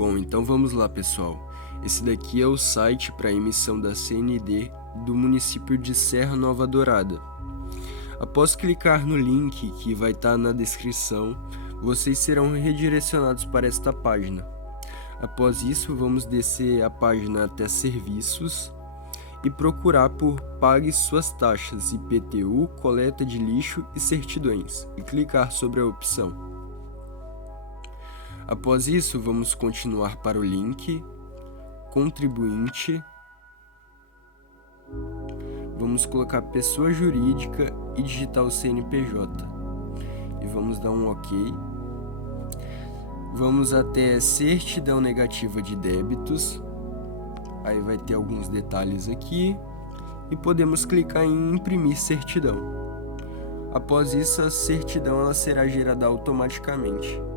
Bom, então vamos lá, pessoal. Esse daqui é o site para emissão da CND do município de Serra Nova Dourada. Após clicar no link que vai estar na descrição, vocês serão redirecionados para esta página. Após isso, vamos descer a página até Serviços e procurar por Pague suas taxas, IPTU, coleta de lixo e certidões, e clicar sobre a opção. Após isso, vamos continuar para o link, Contribuinte, vamos colocar pessoa jurídica e digitar o CNPJ, e vamos dar um OK. Vamos até certidão negativa de débitos, aí vai ter alguns detalhes aqui, e podemos clicar em imprimir certidão. Após isso, a certidão ela será gerada automaticamente.